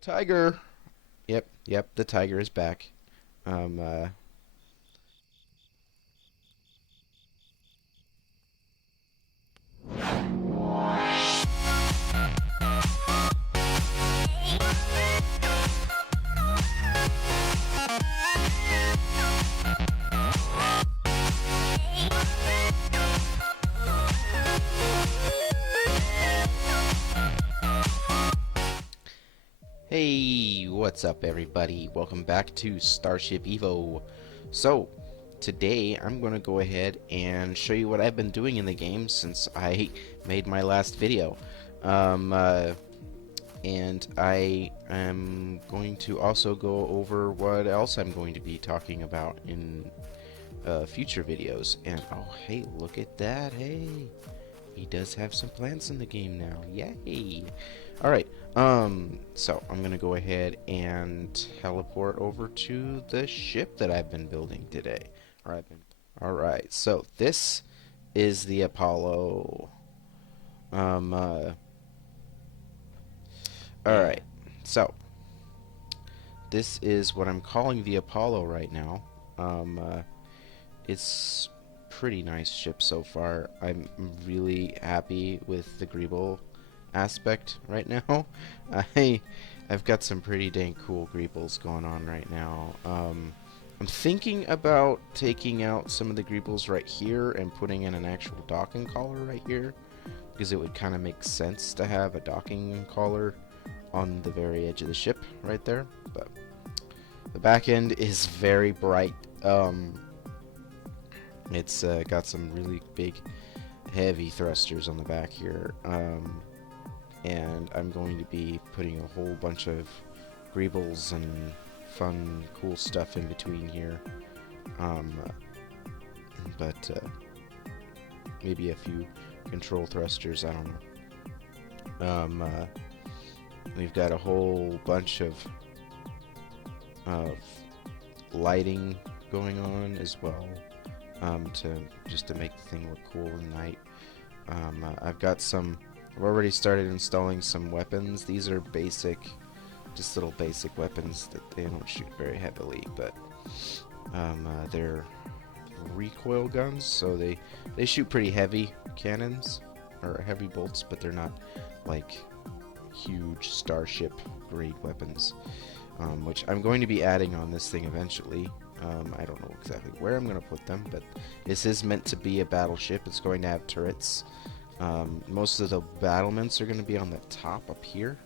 Tiger. Yep, the tiger is back. Um, uh, hey, what's up, everybody? Welcome back to Starship Evo. So, today I'm going to go ahead and show you what I've been doing in the game since I made my last video. Um, uh, and I am going to also go over what else I'm going to be talking about in future videos. And oh, hey, look at that! Hey, he does have some plants in the game now. Yay! Alright, so I'm gonna go ahead and teleport over to the ship that I've been building today. Alright, so this is the Apollo. Um, uh, alright, so this is what I'm calling the Apollo right now. It's pretty nice ship so far. I'm really happy with the Greeble aspect right now. I I've got some pretty dang cool Greebles going on right now. I'm thinking about taking out some of the Greebles right here and putting in an actual docking collar right here, because it would kind of make sense to have a docking collar on the very edge of the ship right there. But the back end is very bright. It's got some really big, heavy thrusters on the back here. And I'm going to be putting a whole bunch of greebles and fun, cool stuff in between here. But maybe a few control thrusters, I don't know. We've got a whole bunch of lighting going on as well, to make the thing look cool at night. I've already started installing some weapons. These are basic, just little basic weapons that they don't shoot very heavily, but they're recoil guns, so they shoot pretty heavy cannons or heavy bolts, but they're not like huge starship grade weapons, which I'm going to be adding on this thing eventually. I don't know exactly where I'm going to put them, but this is meant to be a battleship. It's going to have turrets. Most of the battlements are going to be on the top up here,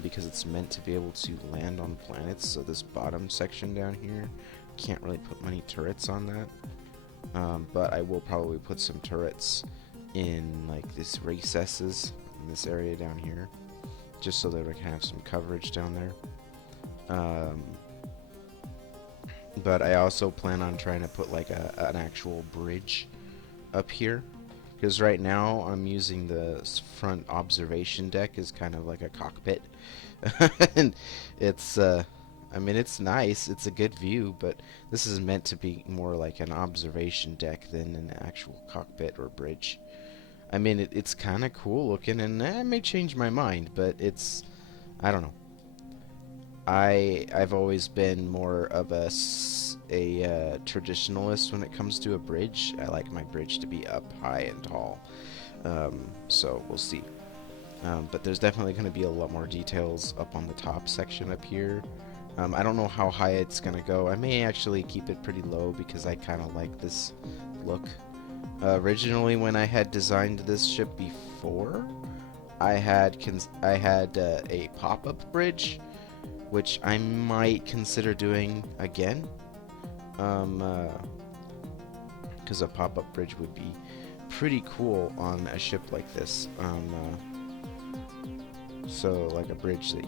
because it's meant to be able to land on planets. So this bottom section down here, can't really put many turrets on that. But I will probably put some turrets in like this recesses in this area down here, just so that I can have some coverage down there. But I also plan on trying to put like an actual bridge up here, because right now I'm using the front observation deck as kind of like a cockpit. And it's I mean, it's nice, it's a good view, but this is meant to be more like an observation deck than an actual cockpit or bridge. I mean, it's kind of cool looking, and I may change my mind, but I don't know. I've always been more of a traditionalist when it comes to a bridge. I like my bridge to be up high and tall. So we'll see. But there's definitely going to be a lot more details up on the top section up here. I don't know how high it's going to go. I may actually keep it pretty low because I kind of like this look. Originally, when I had designed this ship before, I had a pop-up bridge, which I might consider doing again, because a pop-up bridge would be pretty cool on a ship like this. So like a bridge that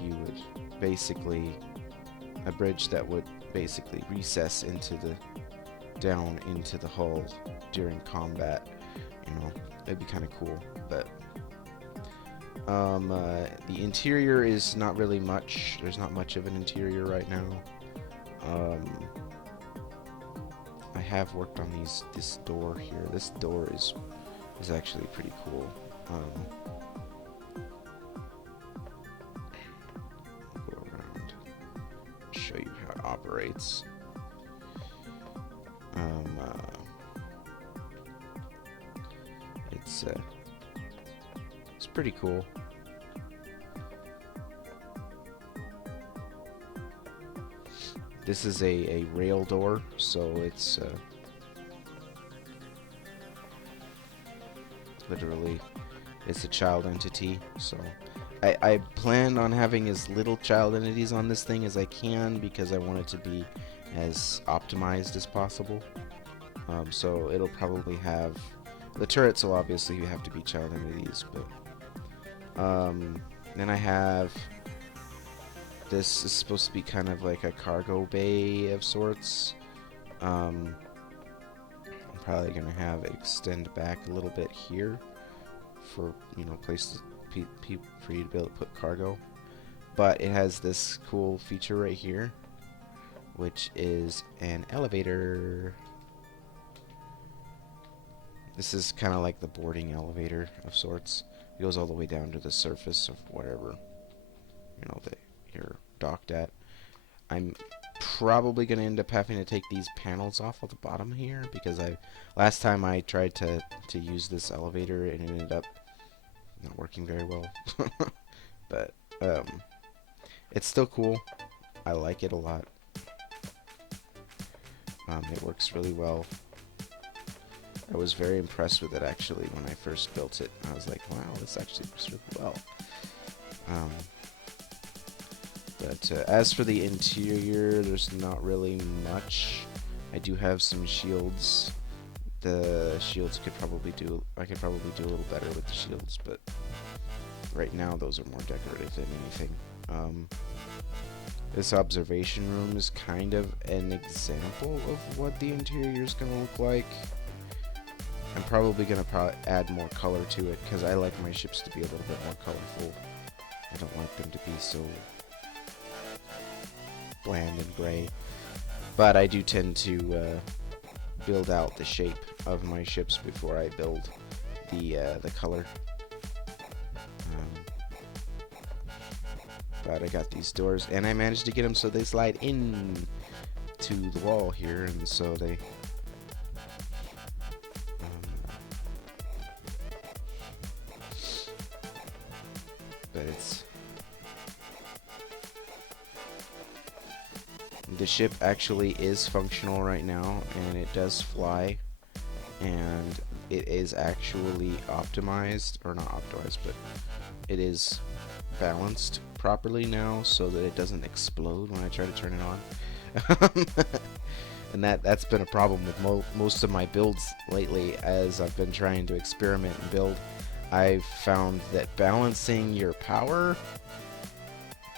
would basically recess down into the hull during combat. It'd be kind of cool. But the interior is not really much. There's not much of an interior right now. I have worked on this door here. This door is actually pretty cool. operates. Um, it's pretty cool. This is a rail door, so it's literally it's a child entity. So I plan on having as little child entities on this thing as I can because I want it to be as optimized as possible. So it'll probably have the turrets will obviously have to be child entities, but then I have this is supposed to be kind of like a cargo bay of sorts. I'm probably gonna have it extend back a little bit here for places for you to be able to put cargo. But it has this cool feature right here, which is an elevator. This is kind of like the boarding elevator of sorts. It goes all the way down to the surface of wherever that you're docked at. I'm probably going to end up having to take these panels off at the bottom here because last time I tried to use this elevator and it ended up not working very well. But it's still cool. I like it a lot. It works really well. I was very impressed with it actually when I first built it. I was like, wow, this actually works really well. But as for the interior, there's not really much. I do have some shields. The shields I could probably do a little better with the shields, but right now those are more decorative than anything. This observation room is kind of an example of what the interior is going to look like. I'm probably going to add more color to it because I like my ships to be a little bit more colorful. I don't like them to be so bland and gray. But I do tend to build out the shape of my ships before I build the color. But I got these doors, and I managed to get them so they slide in to the wall here, and so they but the ship actually is functional right now, and it does fly, and it is actually optimized, or not optimized, but it is balanced properly now so that it doesn't explode when I try to turn it on. And that's been a problem with most of my builds lately as I've been trying to experiment and build. I've found that balancing your power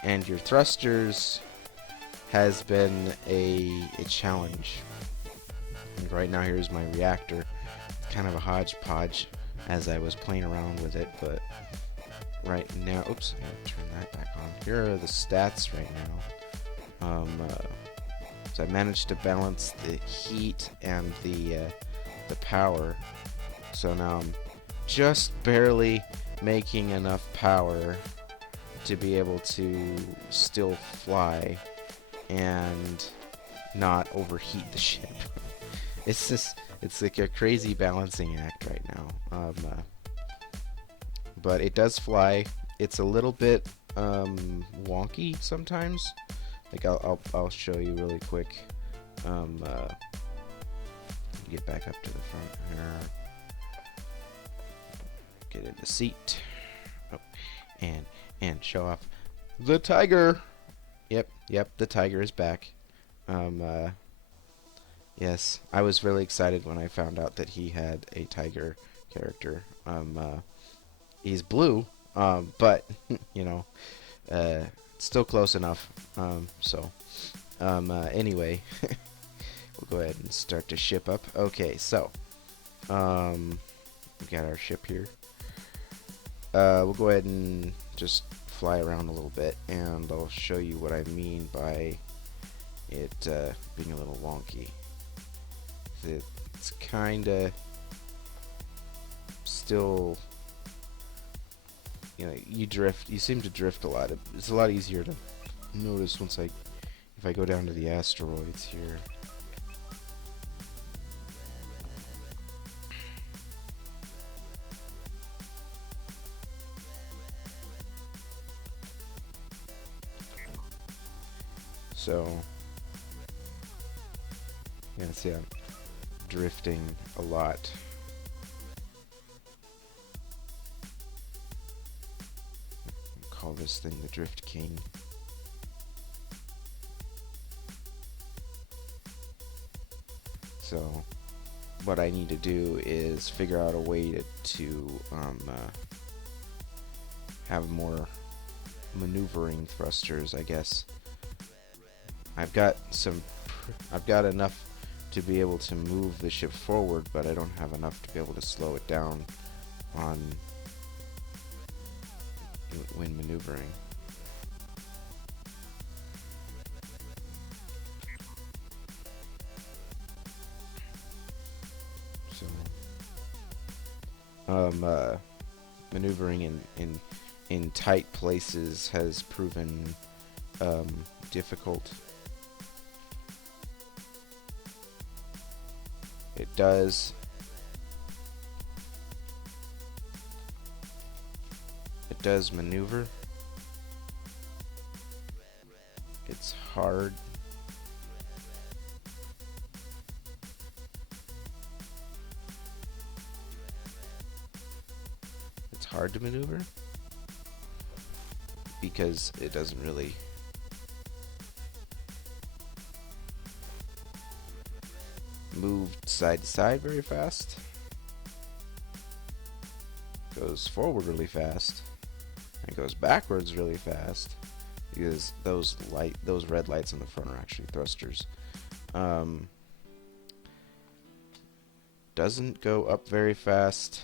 and your thrusters has been a challenge. And right now here's my reactor. It's kind of a hodgepodge as I was playing around with it, but right now, oops, I gotta turn that back on. Here are the stats right now. So I managed to balance the heat and the power. So now I'm just barely making enough power to be able to still fly and not overheat the ship. It's like a crazy balancing act right now. But it does fly. It's a little bit wonky sometimes. Like I'll show you really quick. Get back up to the front here. Get in the seat. Oh, and show off the tiger. Yep, the tiger is back. Yes, I was really excited when I found out that he had a tiger character. He's blue, but still close enough. Anyway, we'll go ahead and start to ship up. Okay, so we got our ship here. We'll go ahead and just fly around a little bit, and I'll show you what I mean by it being a little wonky. It's kind of still, you drift. You seem to drift a lot. It's a lot easier to notice once you if I go down to the asteroids here, so yeah, see, I'm drifting a lot. Call this thing the Drift King. So what I need to do is figure out a way to have more maneuvering thrusters, I guess. I've got enough to be able to move the ship forward, but I don't have enough to be able to slow it down on when maneuvering. So maneuvering in tight places has proven difficult. It does maneuver. It's hard. It's hard to maneuver because it doesn't really move side to side very fast. Goes forward really fast and goes backwards really fast because those red lights on the front are actually thrusters. Doesn't go up very fast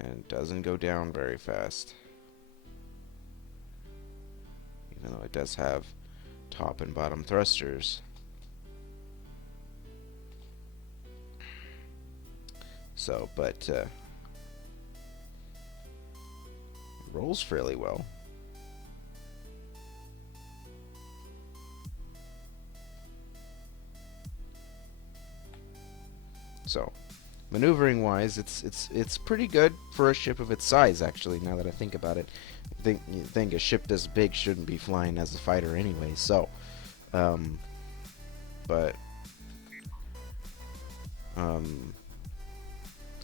and doesn't go down very fast, even though it does have top and bottom thrusters. So, but rolls fairly well. So, maneuvering wise, it's pretty good for a ship of its size. Actually, now that I think about it, you think a ship this big shouldn't be flying as a fighter anyway. So, but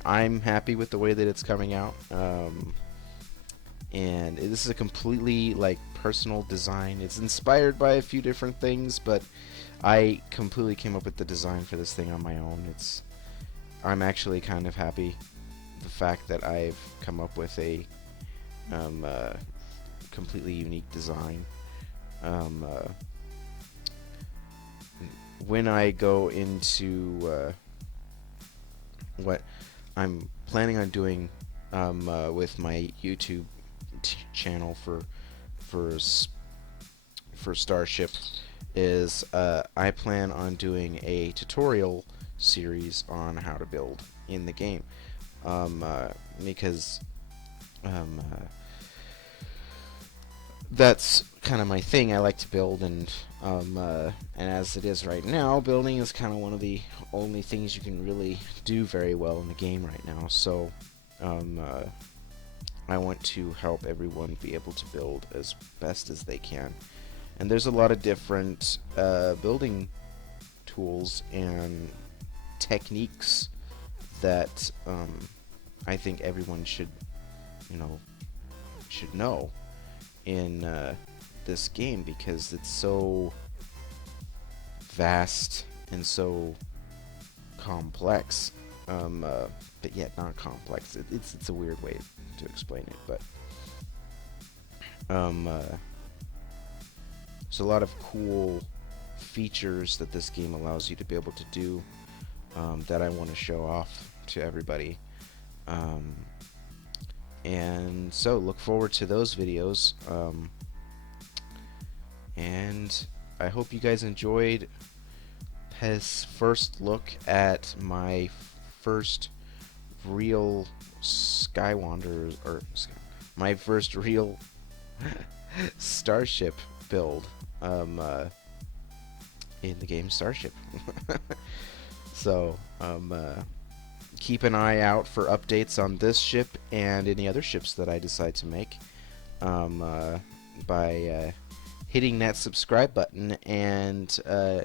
I'm happy with the way that it's coming out. And this is a completely personal design. It's inspired by a few different things, but I completely came up with the design for this thing on my own. I'm actually kind of happy the fact that I've come up with a completely unique design. When I go into what I'm planning on doing with my YouTube channel for Starship is I plan on doing a tutorial series on how to build in the game, because that's kind of my thing. I like to build, and as it is right now, building is kind of one of the only things you can really do very well in the game right now. So I want to help everyone be able to build as best as they can. And there's a lot of different building tools and techniques that I think everyone should know in this game, because it's so vast and so complex, but yet not complex. It's a weird way to explain it, but there's a lot of cool features that this game allows you to be able to do that I want to show off to everybody. And so look forward to those videos. And I hope you guys enjoyed this first look at my first real Skywander, or my first real Starship build. um, uh, in the game Starship. So keep an eye out for updates on this ship and any other ships that I decide to make by hitting that subscribe button and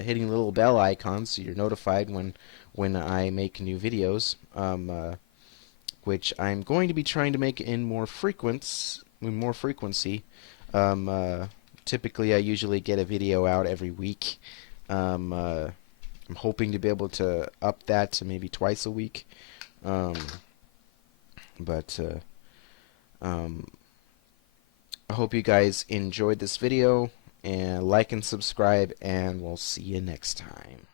hitting the little bell icon so you're notified when I make new videos, which I'm going to be trying to make in more frequency. Um, uh, Typically, I usually get a video out every week. I'm hoping to be able to up that to maybe twice a week. Um, but um, I hope you guys enjoyed this video, and like and subscribe, and we'll see you next time.